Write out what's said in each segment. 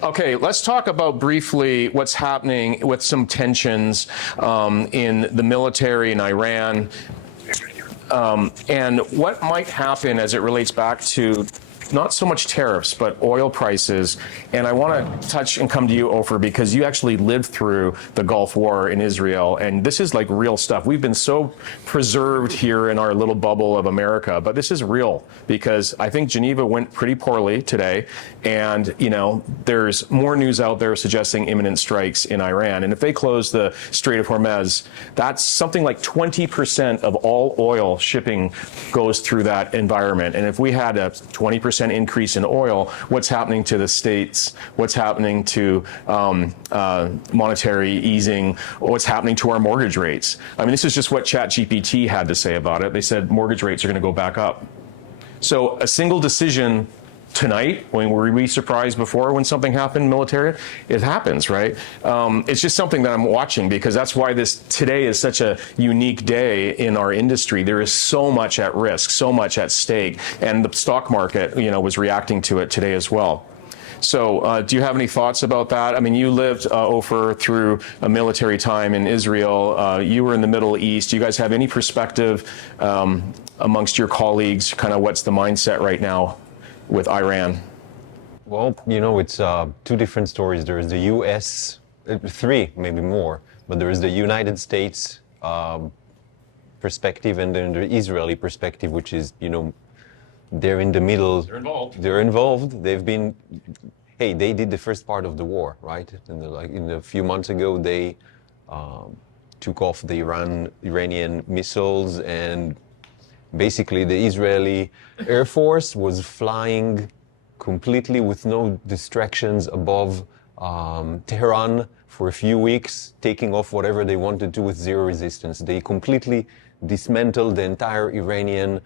Okay, let's talk about briefly what's happening with some tensions in the military in Iran, and what might happen as it relates back to not so much tariffs, but oil prices. And I want to touch and come to you, Ofer, because you actually lived through the Gulf War in Israel. And this is like real stuff. We've been so preserved here in our little bubble of America, but this is real because I think Geneva went pretty poorly today. And, you know, there's more news out there suggesting imminent strikes in Iran. And if they close the Strait of Hormuz, that's something like 20% of all oil shipping goes through that environment. And if we had a 20% increase in oil, what's happening to the states, what's happening to monetary easing, what's happening to our mortgage rates. I mean, this is just what ChatGPT had to say about it. They said mortgage rates are going to go back up. So a single decision tonight, when were we surprised before when something happened military? It happens, right? It's just something that I'm watching because that's why this today is such a unique day in our industry. There is so much at risk, so much at stake, and the stock market, you know, was reacting to it today as well. So do you have any thoughts about that? I mean, you lived, Ofer, through a military time in Israel. You were in the Middle East. Do you guys have any perspective amongst your colleagues, kind of what's the mindset right now with Iran? Well, you know, it's two different stories. There is the U.S., three, maybe more, but there is the United States perspective and then the Israeli perspective, which is, you know, they're in the middle. They're involved. They're involved. They've been, hey, they did the first part of the war, right? And like in a few months ago, they took off the Iranian missiles, and basically the Israeli Air Force was flying completely with no distractions above Tehran for a few weeks, taking off whatever they wanted to with zero resistance. They completely dismantled the entire Iranian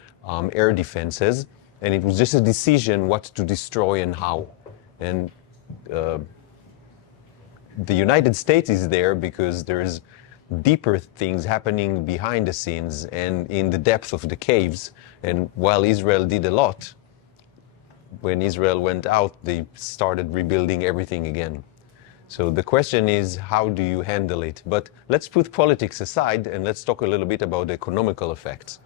air defenses, and it was just a decision what to destroy and how. And the United States is there because there's deeper things happening behind the scenes and in the depth of the caves. And while Israel did a lot, when Israel went out, they started rebuilding everything again. So the question is, how do you handle it? But let's put politics aside and let's talk a little bit about the economical effects.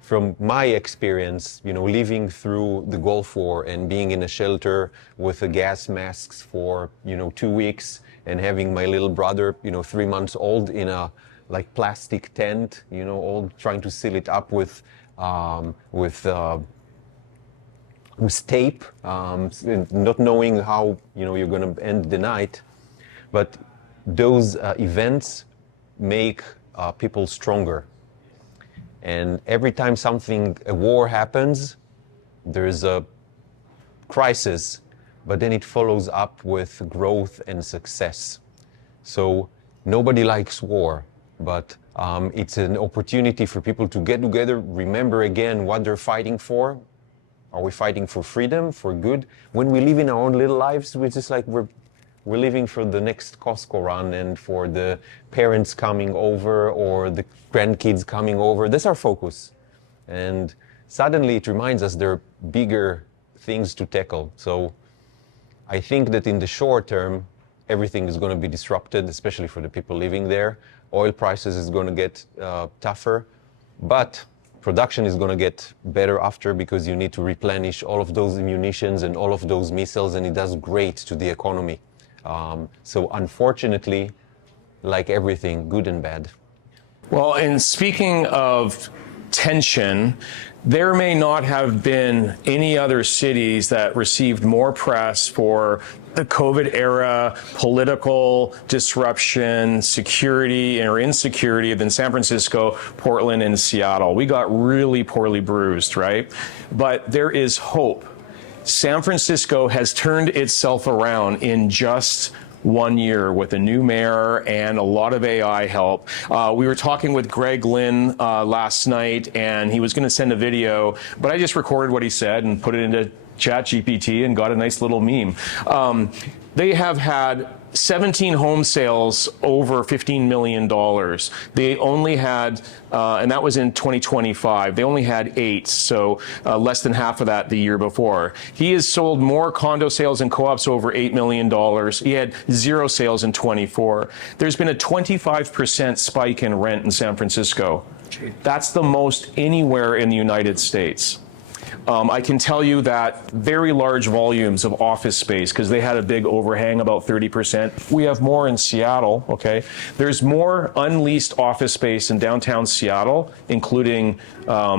From my experience, you know, living through the Gulf War and being in a shelter with the gas masks for, you know, 2 weeks, and having my little brother, you know, 3 months old in a like plastic tent, you know, all trying to seal it up with tape, not knowing how, you know, you're going to end the night. But those events make people stronger. And every time a war happens, there's a crisis, but then it follows up with growth and success. So nobody likes war, but it's an opportunity for people to get together, remember again what they're fighting for. Are we fighting for freedom, for good? When we live in our own little lives, we're just like we're living for the next Costco run and for the parents coming over or the grandkids coming over. That's our focus. And suddenly it reminds us there are bigger things to tackle. So I think that in the short term, everything is going to be disrupted, especially for the people living there. Oil prices is going to get tougher, but production is going to get better after, because you need to replenish all of those munitions and all of those missiles, and it does great to the economy. So unfortunately, like everything, good and bad. Well, and speaking of tension, there may not have been any other cities that received more press for the COVID era political disruption, security or insecurity than San Francisco, Portland, and Seattle. We got really poorly bruised, right? But there is hope. San Francisco has turned itself around in just 1 year with a new mayor and a lot of AI help. We were talking with Greg Lynn last night, and he was going to send a video, but I just recorded what he said and put it into ChatGPT and got a nice little meme. They have had 17 home sales over $15 million. They only had, and that was in 2025, they only had 8, so less than half of that the year before. He has sold more condo sales and co-ops over $8 million. He had 0 sales in 24. There's been a 25% spike in rent in San Francisco. That's the most anywhere in the United States. I can tell you that very large volumes of office space, because they had a big overhang, about 30%. We have more in Seattle, okay? There's more unleased office space in downtown Seattle, including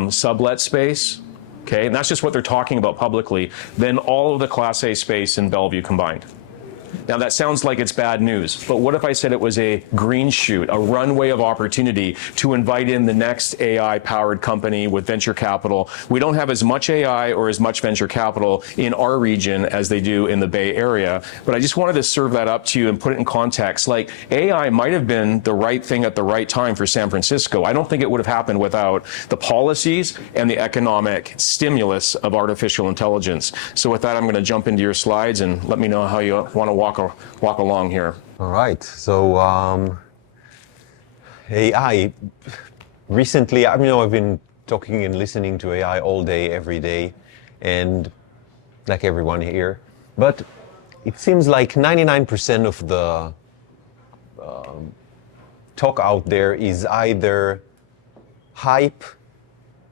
sublet space, okay? And that's just what they're talking about publicly, than all of the Class A space in Bellevue combined. Now, that sounds like it's bad news, but what if I said it was a green shoot, a runway of opportunity to invite in the next AI-powered company with venture capital? We don't have as much AI or as much venture capital in our region as they do in the Bay Area, but I just wanted to serve that up to you and put it in context. Like, AI might have been the right thing at the right time for San Francisco. I don't think it would have happened without the policies and the economic stimulus of artificial intelligence. So with that, I'm going to jump into your slides and let me know how you want to walk along here. All right. So AI. Recently, I've been talking and listening to AI all day, every day, and like everyone here. But it seems like 99% of the talk out there is either hype.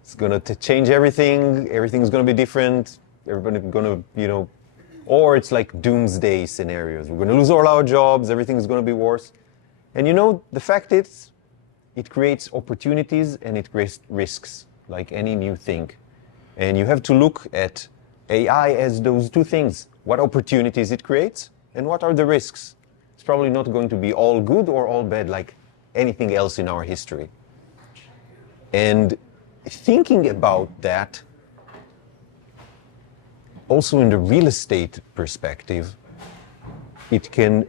It's gonna change everything. Everything's gonna be different. Everybody's gonna, or it's like doomsday scenarios. We're going to lose all our jobs, everything's going to be worse. And the fact is, it creates opportunities and it creates risks, like any new thing. And you have to look at AI as those two things. What opportunities it creates and what are the risks. It's probably not going to be all good or all bad like anything else in our history. And thinking about that, also in the real estate perspective, it can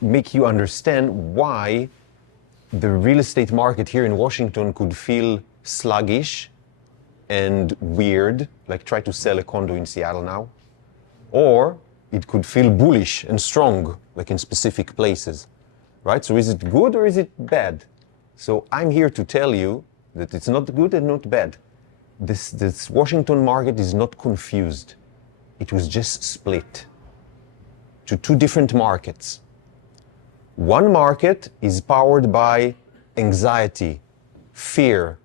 make you understand why the real estate market here in Washington could feel sluggish and weird, like try to sell a condo in Seattle now, or it could feel bullish and strong, like in specific places, right? So is it good or is it bad? So I'm here to tell you that it's not good and not bad. This Washington market is not confused. It was just split to 2 different markets. One market is powered by anxiety, fear,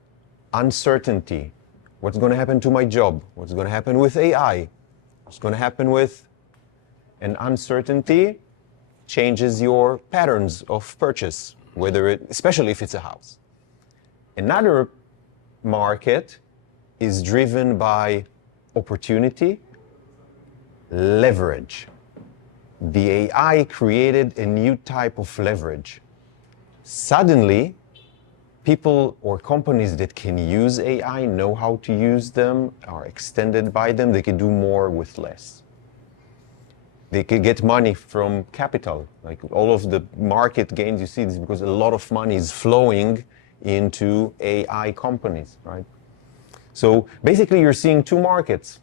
uncertainty. What's going to happen to my job? What's going to happen with AI? What's going to happen with an uncertainty changes your patterns of purchase, especially if it's a house. Another market is driven by opportunity, leverage. The AI created a new type of leverage. Suddenly, people or companies that can use AI know how to use them, are extended by them, they can do more with less. They can get money from capital. Like all of the market gains you see is because a lot of money is flowing into AI companies, right? So basically you're seeing 2 markets.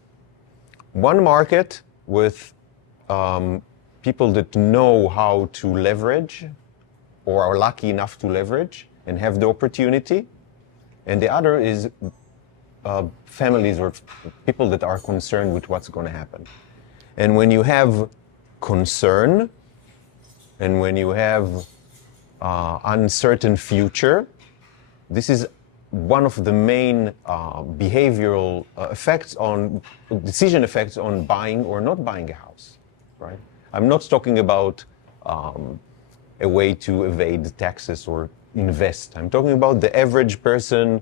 One market with people that know how to leverage or are lucky enough to leverage and have the opportunity. And the other is families or people that are concerned with what's going to happen. And when you have concern and when you have uncertain future, this is one of the main behavioral decision effects on buying or not buying a house, right? I'm not talking about a way to evade taxes or invest. I'm talking about the average person,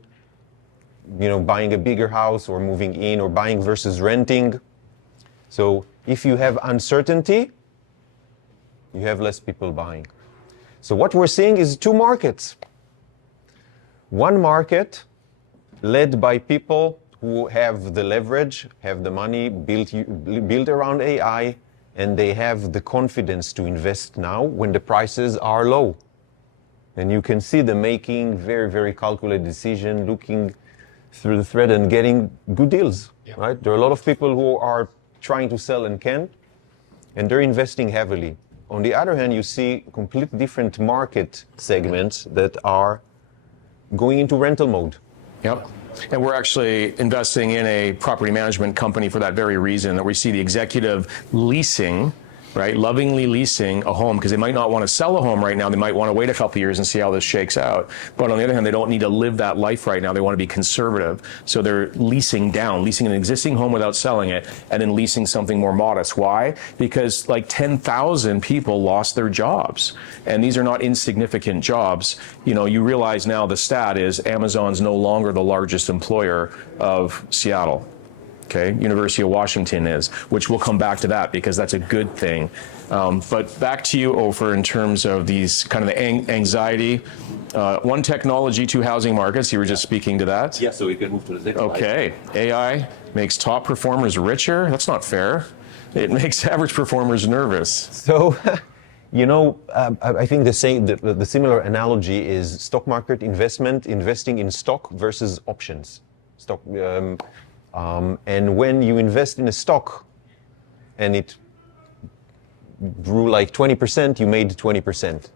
buying a bigger house or moving in or buying versus renting. So if you have uncertainty, you have less people buying. So what we're seeing is 2 markets. One market led by people who have the leverage, have the money built around AI, and they have the confidence to invest now when the prices are low. And you can see them making very, very calculated decision, looking through the thread and getting good deals, right? There are a lot of people who are trying to sell and can't. and they're investing heavily. On the other hand, you see completely different market segments that are going into rental mode. Yep. And we're actually investing in a property management company for that very reason, that we see the executive leasing, right, lovingly leasing a home, because they might not want to sell a home right now. They might want to wait a couple of years and see how this shakes out. But on the other hand, they don't need to live that life right now. They want to be conservative. So they're leasing down, leasing an existing home without selling it, and then leasing something more modest. Why? Because like 10,000 people lost their jobs. And these are not insignificant jobs. You know, you realize now the stat is Amazon's no longer the largest employer of Seattle. Okay, University of Washington is, which we'll come back to that because that's a good thing. But back to you, Ofer, in terms of these kind of anxiety. One technology, two housing markets. You were just speaking to that. Yeah, so we can move to the next slide. Okay, AI makes top performers richer. That's not fair. It makes average performers nervous. So, you know, I think the similar analogy is stock market investment, investing in stock versus options. Stock. And when you invest in a stock and it grew like 20%, you made 20%.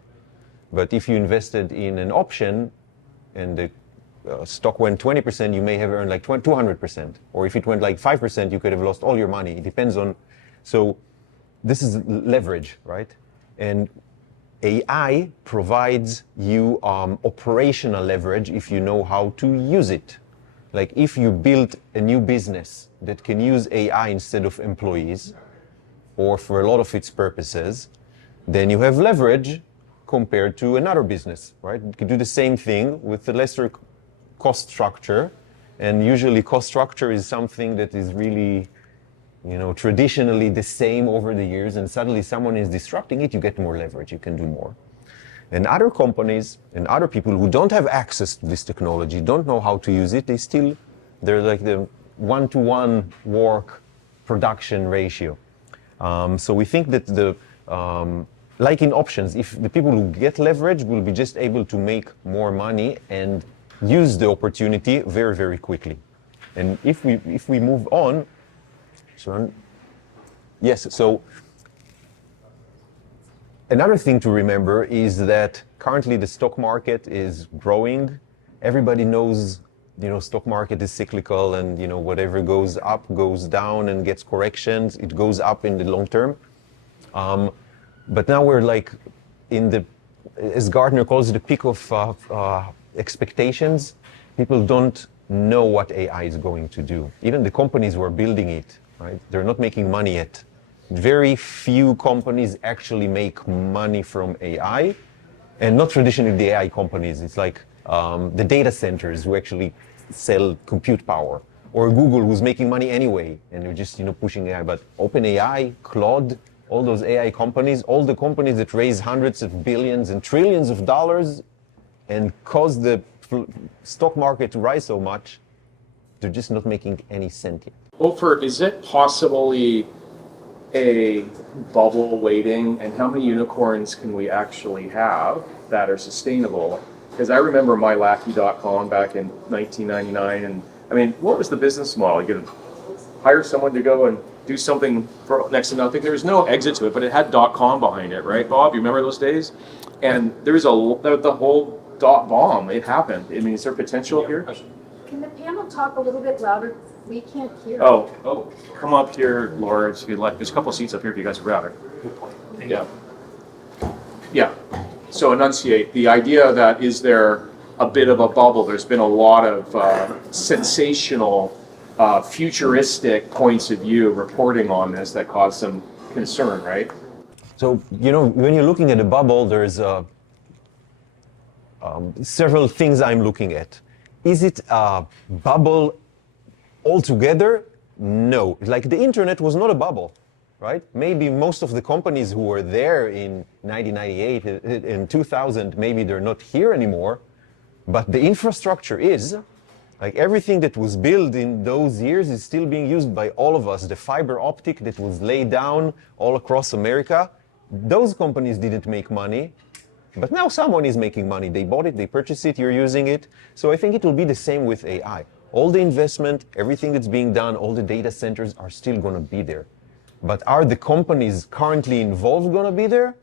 But if you invested in an option and the stock went 20%, you may have earned like 200%. Or if it went like 5%, you could have lost all your money. It depends on, so this is leverage, right? And AI provides you operational leverage if you know how to use it. Like if you build a new business that can use AI instead of employees, or for a lot of its purposes, then you have leverage compared to another business, right? You can do the same thing with a lesser cost structure, and usually cost structure is something that is really, you know, traditionally the same over the years, and suddenly someone is disrupting it, you get more leverage, you can do more. And other companies and other people who don't have access to this technology, don't know how to use it, they're like the one-to-one work production ratio. So we think that like in options, if the people who get leverage will be just able to make more money and use the opportunity very, very quickly. And if we move on, Sharon, yes, so another thing to remember is that currently the stock market is growing. Everybody knows, you know, stock market is cyclical, and, you know, whatever goes up goes down and gets corrections. It goes up in the long term. But now we're like in the, as Gartner calls it, the peak of expectations. People don't know what AI is going to do. Even the companies who are building it, right? They're not making money yet. Very few companies actually make money from AI, and not traditionally the AI companies. It's like the data centers who actually sell compute power, or Google who's making money anyway, and they're just, you know, pushing AI. But OpenAI, Claude, all those AI companies, all the companies that raise hundreds of billions and trillions of dollars and cause the stock market to rise so much, they're just not making any cent yet. Ofer, is it possibly a bubble waiting, and how many unicorns can we actually have that are sustainable? Because I remember mylackey.com back in 1999, and I mean, what was the business model? You could hire someone to go and do something for next to nothing. There was no exit to it, but it had .com behind it, right, Bob? You remember those days? And there's the whole .bomb. It happened. I mean, is there potential here? Can the panel talk a little bit louder? We can't hear. Oh, come up here, Laura, if you'd like. There's a couple of seats up here if you guys would rather. Yeah. So enunciate the idea that, is there a bit of a bubble? There's been a lot of sensational, futuristic points of view reporting on this that caused some concern, right? So, you know, when you're looking at a bubble, there's several things I'm looking at. Is it a bubble altogether? No. Like the internet was not a bubble, right? Maybe most of the companies who were there in 1998 and 2000, maybe they're not here anymore, but the infrastructure is. Like everything that was built in those years is still being used by all of us. The fiber optic that was laid down all across America, those companies didn't make money, but now someone is making money. They bought it, they purchased it, you're using it. So I think it will be the same with AI. All the investment, everything that's being done, all the data centers are still going to be there. But are the companies currently involved going to be there?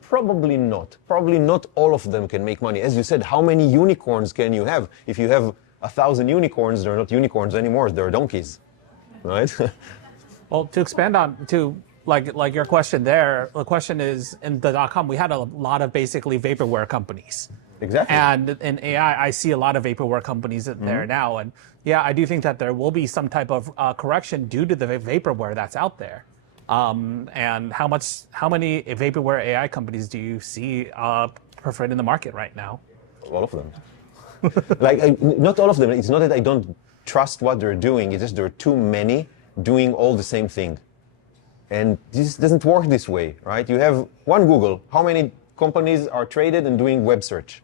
Probably not. Probably not all of them can make money. As you said, how many unicorns can you have? If you have 1,000 unicorns, they're not unicorns anymore, they're donkeys, right? Well, to expand on like your question there, the question is in the .com we had a lot of basically vaporware companies. Exactly. And in AI, I see a lot of vaporware companies there now, and yeah, I do think that there will be some type of correction due to the vaporware that's out there. And how many vaporware AI companies do you see preferred in the market right now? All of them. Not all of them. It's not that I don't trust what they're doing. It's just there are too many doing all the same thing. And this doesn't work this way, right? You have one Google. How many companies are traded and doing web search?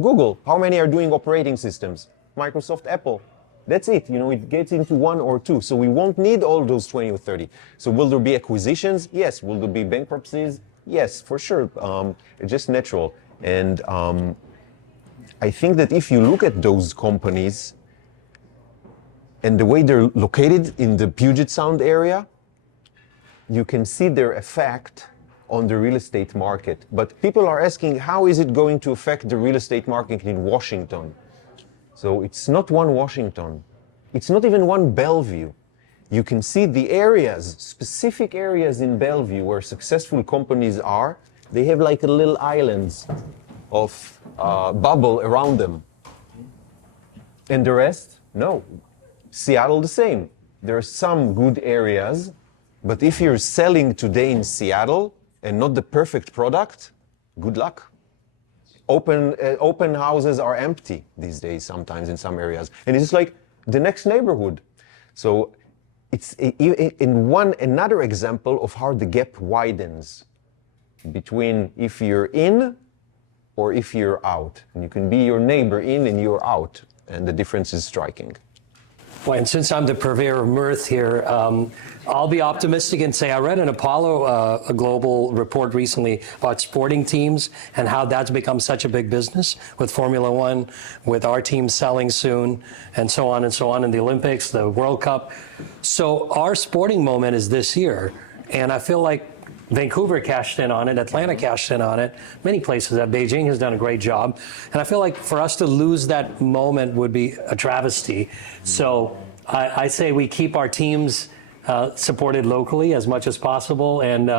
Google. How many are doing operating systems? Microsoft, Apple. That's it. It gets into one or two. So we won't need all those 20 or 30. So will there be acquisitions? Yes. Will there be bankruptcies? Yes, for sure. It's just natural. And I think that if you look at those companies and the way they're located in the Puget Sound area, you can see their effect on the real estate market. But people are asking, how is it going to affect the real estate market in Washington? So it's not one Washington. It's not even one Bellevue. You can see the areas, specific areas in Bellevue where successful companies are. They have like a little islands of bubble around them. And the rest, no. Seattle the same. There are some good areas, but if you're selling today in Seattle and not the perfect product, good luck. Open houses are empty these days sometimes in some areas. And it's like the next neighborhood. So it's another example of how the gap widens between if you're in or if you're out. And you can be your neighbor in and you're out. And the difference is striking. Well, and since I'm the purveyor of mirth here, I'll be optimistic and say I read an Apollo a global report recently about sporting teams and how that's become such a big business with Formula One, with our team selling soon, and so on, in the Olympics, the World Cup. So our sporting moment is this year, and I feel like Vancouver cashed in on it, Atlanta cashed in on it, many places. Beijing has done a great job. And I feel like for us to lose that moment would be a travesty. So I say we keep our teams supported locally as much as possible. And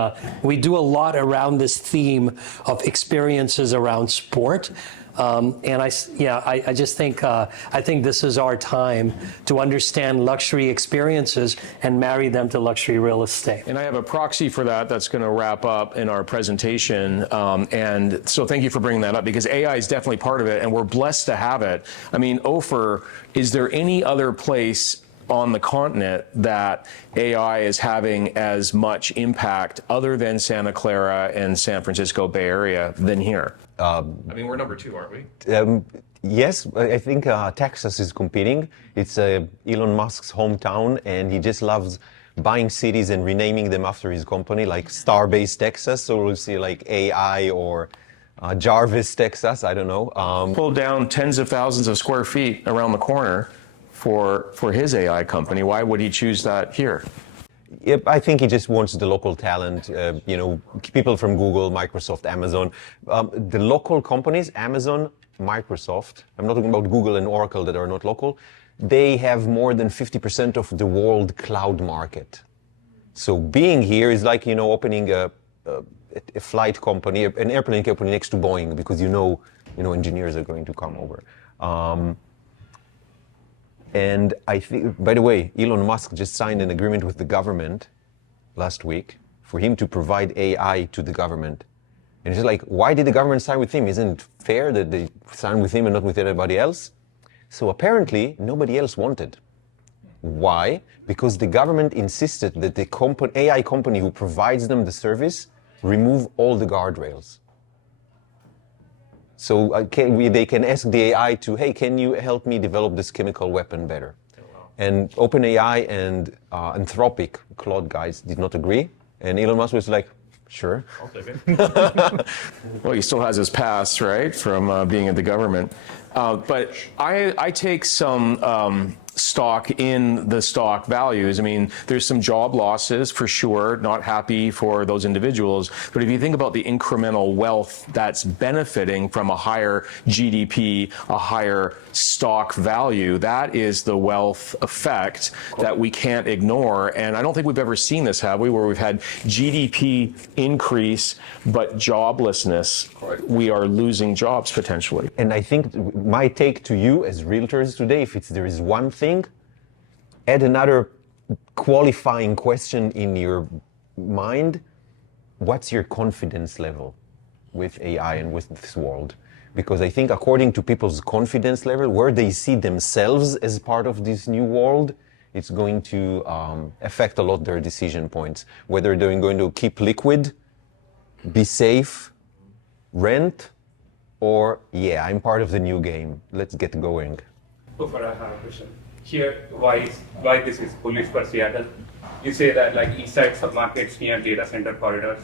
we do a lot around this theme of experiences around sport. And I just think I think this is our time to understand luxury experiences and marry them to luxury real estate. And I have a proxy for that that's going to wrap up in our presentation. And so thank you for bringing that up, because AI is definitely part of it, and we're blessed to have it. I mean, Ofer, is there any other place on the continent that AI is having as much impact other than Santa Clara and San Francisco Bay Area than here? I mean, we're number 2, aren't we? Yes, I think Texas is competing. It's Elon Musk's hometown, and he just loves buying cities and renaming them after his company, like Starbase Texas. So we'll see like AI or Jarvis, Texas. I don't know. Pulled down tens of thousands of square feet around the corner for his AI company. Why would he choose that here? Yep, I think he just wants the local talent, people from Google, Microsoft, Amazon. The local companies, Amazon, Microsoft, I'm not talking about Google and Oracle that are not local, they have more than 50% of the world cloud market. So being here is like, opening a flight company, an airplane company next to Boeing, because engineers are going to come over. And I think, by the way, Elon Musk just signed an agreement with the government last week for him to provide AI to the government. And it's just like, why did the government sign with him? Isn't it fair that they sign with him and not with anybody else? So apparently, nobody else wanted. Why? Because the government insisted that the AI company who provides them the service remove all the guardrails. So they can ask the AI to, hey, can you help me develop this chemical weapon better? Oh, wow. And OpenAI and Anthropic, Claude guys, did not agree. And Elon Musk was like, sure. I'll take it. Well, he still has his past, right, from being in the government. But I take some stock in the stock values. I mean, there's some job losses for sure, not happy for those individuals. But if you think about the incremental wealth that's benefiting from a higher GDP, a higher stock value, that is the wealth effect that we can't ignore. And I don't think we've ever seen this, have we, where we've had GDP increase, but joblessness, we are losing jobs potentially. And I think my take to you as realtors today, if there is one thing, add another qualifying question in your mind. What's your confidence level with AI and with this world? Because I think according to people's confidence level, where they see themselves as part of this new world, it's going to affect a lot their decision points. Whether they're going to keep liquid, be safe, rent, or, yeah, I'm part of the new game. Let's get going. So for I have a question. Here, why this is bullish for Seattle? You say that like east side submarkets near data center corridors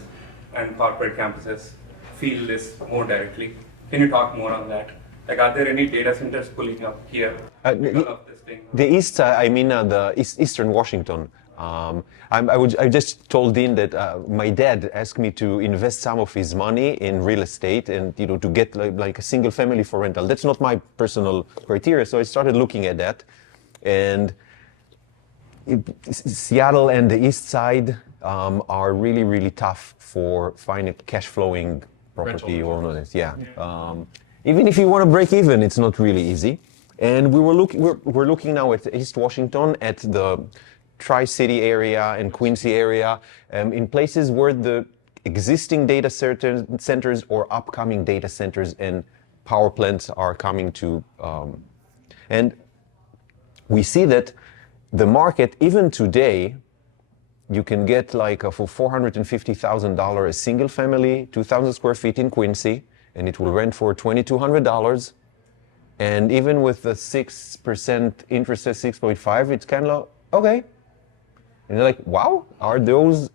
and corporate campuses feel this more directly. Can you talk more on that? Like, are there any data centers pulling up here because of this thing? The east side, I mean the eastern Washington. I just told Dean that my dad asked me to invest some of his money in real estate and to get like a single family for rental. That's not my personal criteria, so I started looking at that. And Seattle and the east side are really, really tough for finding cash flowing property owners. Yeah. Even if you want to break even, it's not really easy. And we're looking now at East Washington, at the Tri-City area and Quincy area, in places where the existing data centers or upcoming data centers and power plants are coming to. And we see that the market, even today, you can get like for $450,000 a single family, 2,000 square feet in Quincy, and it will rent for $2,200. And even with the 6% interest at 6.5, it's kind of okay. And you're like, wow, are those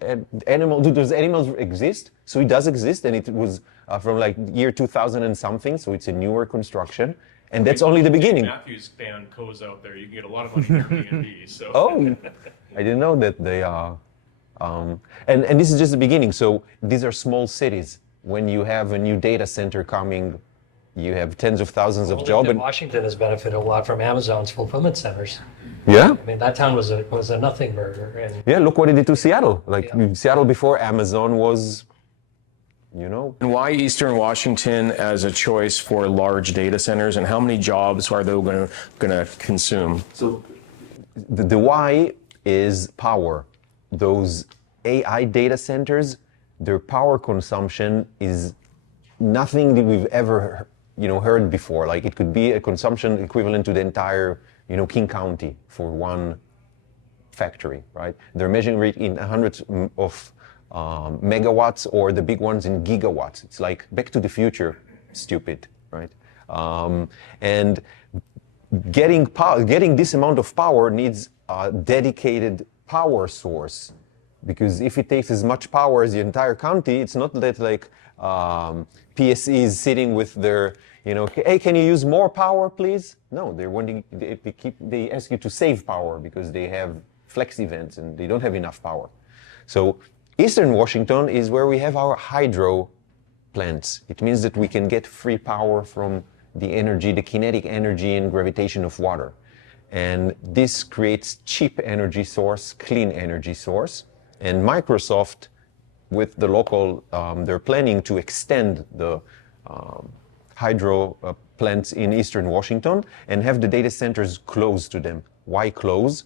animals, do those animals exist? So it does exist, and it was from like year 2000 and something, so it's a newer construction. And that's only the beginning. Matthews fan goes out there, you can get a lot of money in Airbnb. So. Oh, I didn't know that they are. And this is just the beginning. So these are small cities. When you have a new data center coming, you have tens of thousands of jobs. And Washington has benefited a lot from Amazon's fulfillment centers. yeah, I mean, that town was a nothing burger. And yeah. Look what it did to Seattle. Like Seattle before Amazon was, And why Eastern Washington as a choice for large data centers, and how many jobs are they going to consume? So the why is power. Those AI data centers, their power consumption is nothing that we've ever heard before. Like it could be a consumption equivalent to the entire King County for one factory, right? They're measuring it in hundreds of megawatts, or the big ones in gigawatts. It's like Back to the Future, stupid, right? And getting this amount of power needs a dedicated power source, because if it takes as much power as the entire county, it's not that like PSE is sitting with their, hey, can you use more power, please? No, they ask you to save power because they have flex events and they don't have enough power. So Eastern Washington is where we have our hydro plants. It means that we can get free power from the energy, the kinetic energy and gravitation of water. And this creates cheap energy source, clean energy source. And Microsoft, with the local, they're planning to extend the hydro plants in Eastern Washington and have the data centers close to them. Why close?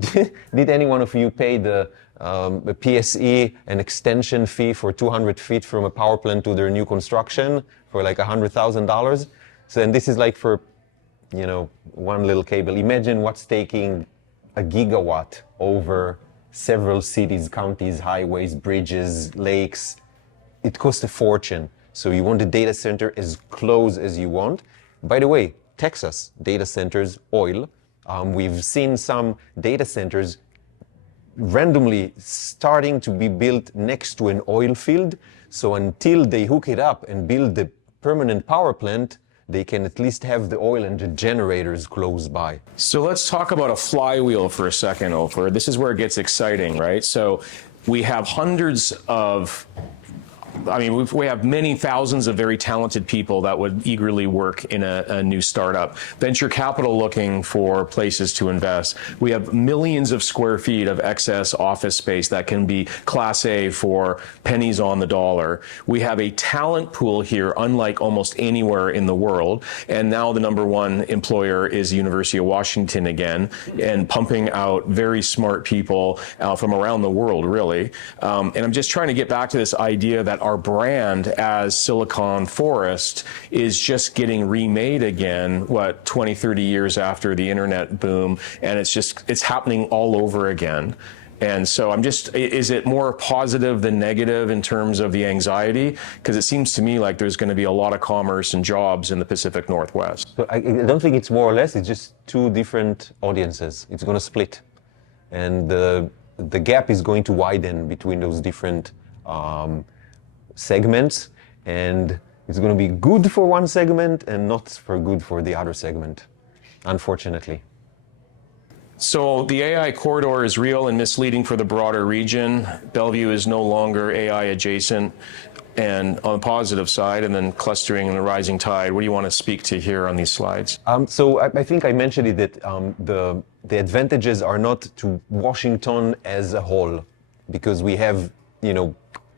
Did any one of you pay the PSE an extension fee for 200 feet from a power plant to their new construction for like $100,000? So, and this is like for, one little cable. Imagine what's taking a gigawatt over several cities, counties, highways, bridges, lakes. It costs a fortune. So you want the data center as close as you want. By the way, Texas data centers, oil. We've seen some data centers randomly starting to be built next to an oil field. So until they hook it up and build the permanent power plant, they can at least have the oil and the generators close by. So let's talk about a flywheel for a second, Ofer. This is where it gets exciting, right? So we have hundreds of, we have many thousands of very talented people that would eagerly work in a new startup. Venture capital looking for places to invest. We have millions of square feet of excess office space that can be Class A for pennies on the dollar. We have a talent pool here, unlike almost anywhere in the world. And now the number one employer is the University of Washington again, and pumping out very smart people from around the world, really. And I'm just trying to get back to this idea that our brand as Silicon Forest is just getting remade again, 20, 30 years after the internet boom, and it's happening all over again. And so is it more positive than negative in terms of the anxiety? Because it seems to me like there's going to be a lot of commerce and jobs in the Pacific Northwest. So I don't think it's more or less, it's just two different audiences. It's going to split. And the gap is going to widen between those different segments, and it's going to be good for one segment and not good for the other segment, unfortunately. So the AI corridor is real and misleading for the broader region. Bellevue is no longer AI adjacent, and on the positive side, and then clustering and the rising tide. What do you want to speak to here on these slides? So I think I mentioned it that the advantages are not to Washington as a whole, because we have,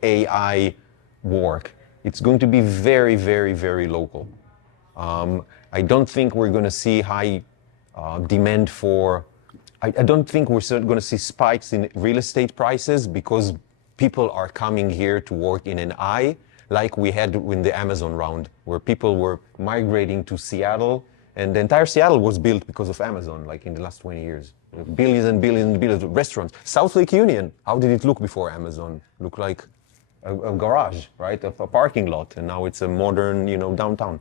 AI work. It's going to be very, very, very local. I don't think we're going to see high demand for, I don't think we're going to see spikes in real estate prices because people are coming here to work in an I, like we had in the Amazon round, where people were migrating to Seattle, and the entire Seattle was built because of Amazon, like in the last 20 years. Billions and billions and billions of restaurants. South Lake Union, how did it look before Amazon? Looked like a garage, right? A parking lot, and now it's a modern, downtown.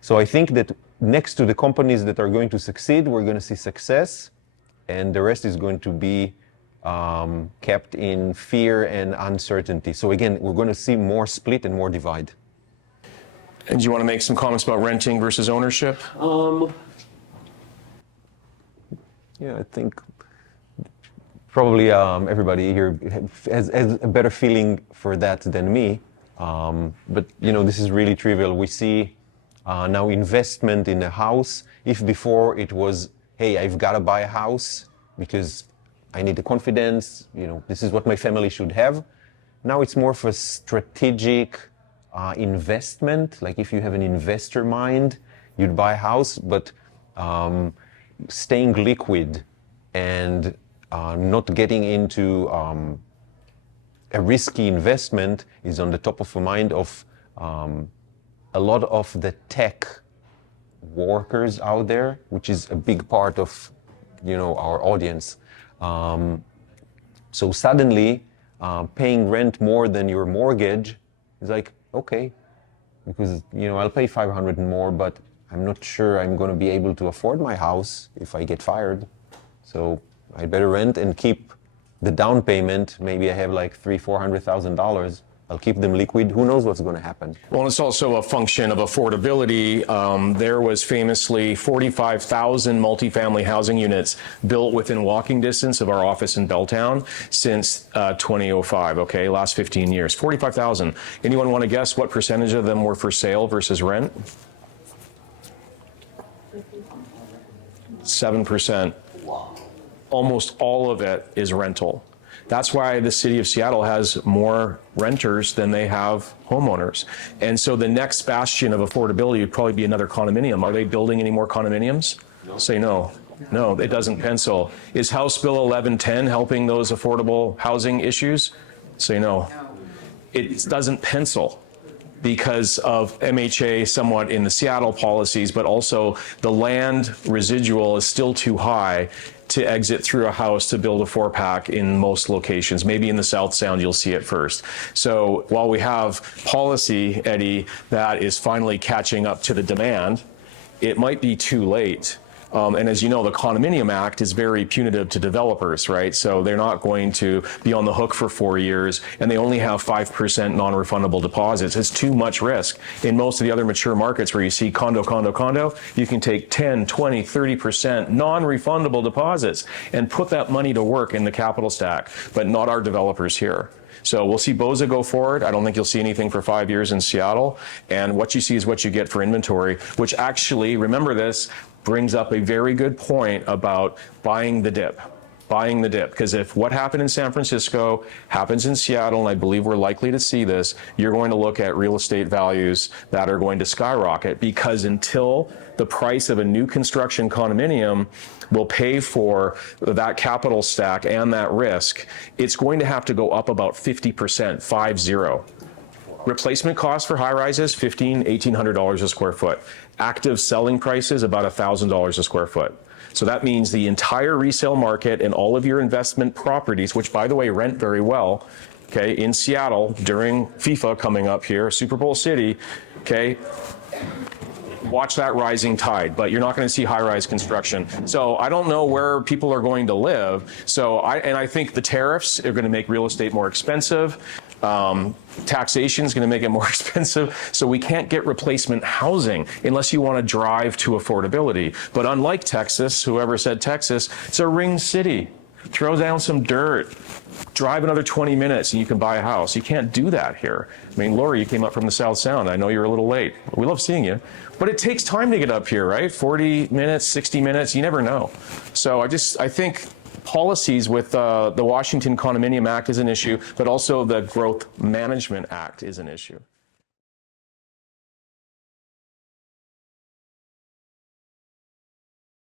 So I think that next to the companies that are going to succeed, we're going to see success, and the rest is going to be kept in fear and uncertainty. So again, we're going to see more split and more divide. And do you want to make some comments about renting versus ownership? Yeah, I think probably everybody here has a better feeling for that than me. But this is really trivial. We see now investment in a house. If before it was, hey, I've got to buy a house because I need the confidence, this is what my family should have. Now it's more of a strategic investment. Like if you have an investor mind, you'd buy a house, but staying liquid and not getting into a risky investment is on the top of the mind of a lot of the tech workers out there, which is a big part of our audience. So suddenly paying rent more than your mortgage is like, okay, because I'll pay $500 more, but I'm not sure I'm going to be able to afford my house if I get fired. So I better rent and keep the down payment. Maybe I have like $300,000-$400,000. I'll keep them liquid. Who knows what's going to happen? Well, it's also a function of affordability. There was famously 45,000 multifamily housing units built within walking distance of our office in Belltown since 2005, okay, last 15 years. 45,000. Anyone want to guess what percentage of them were for sale versus rent? 7%. Almost all of it is rental. That's why the city of Seattle has more renters than they have homeowners. And so the next bastion of affordability would probably be another condominium. Are they building any more condominiums? No. Say no. No, it doesn't pencil. Is House Bill 1110 helping those affordable housing issues? Say no. It doesn't pencil because of MHA somewhat in the Seattle policies, but also the land residual is still too high to exit through a house to build a 4-pack in most locations. Maybe in the South Sound you'll see it first. So while we have policy, Eddie, that is finally catching up to the demand, it might be too late And as you know, the Condominium Act is very punitive to developers, right? So they're not going to be on the hook for 4 years, and they only have 5% non-refundable deposits. It's too much risk. In most of the other mature markets where you see condo, you can take 10, 20, 30% non-refundable deposits and put that money to work in the capital stack, but not our developers here. So we'll see BOZA go forward. I don't think you'll see anything for 5 years in Seattle. And what you see is what you get for inventory, which actually, remember this, brings up a very good point about buying the dip. Buying the dip. Because if what happened in San Francisco happens in Seattle, and I believe we're likely to see this, you're going to look at real estate values that are going to skyrocket, because until the price of a new construction condominium will pay for that capital stack and that risk, it's going to have to go up about 50%, 50. Replacement costs for high rises, $1,500, $1,800 a square foot. Active selling prices, about $1,000 a square foot. So that means the entire resale market and all of your investment properties, which by the way rent very well, okay, in Seattle during FIFA coming up here, Super Bowl City, okay, watch that rising tide, but you're not going to see high-rise construction. So I don't know where people are going to live. So I think the tariffs are going to make real estate more expensive. Taxation is going to make it more expensive. So we can't get replacement housing unless you want to drive to affordability. But unlike Texas, whoever said Texas, it's a ring city. Throw down some dirt, drive another 20 minutes and you can buy a house. You can't do that here. I mean, Lori, you came up from the South Sound. I know you're a little late. We love seeing you. But it takes time to get up here, right? 40 minutes, 60 minutes, you never know. So I think policies with the Washington Condominium Act is an issue, but also the Growth Management Act is an issue.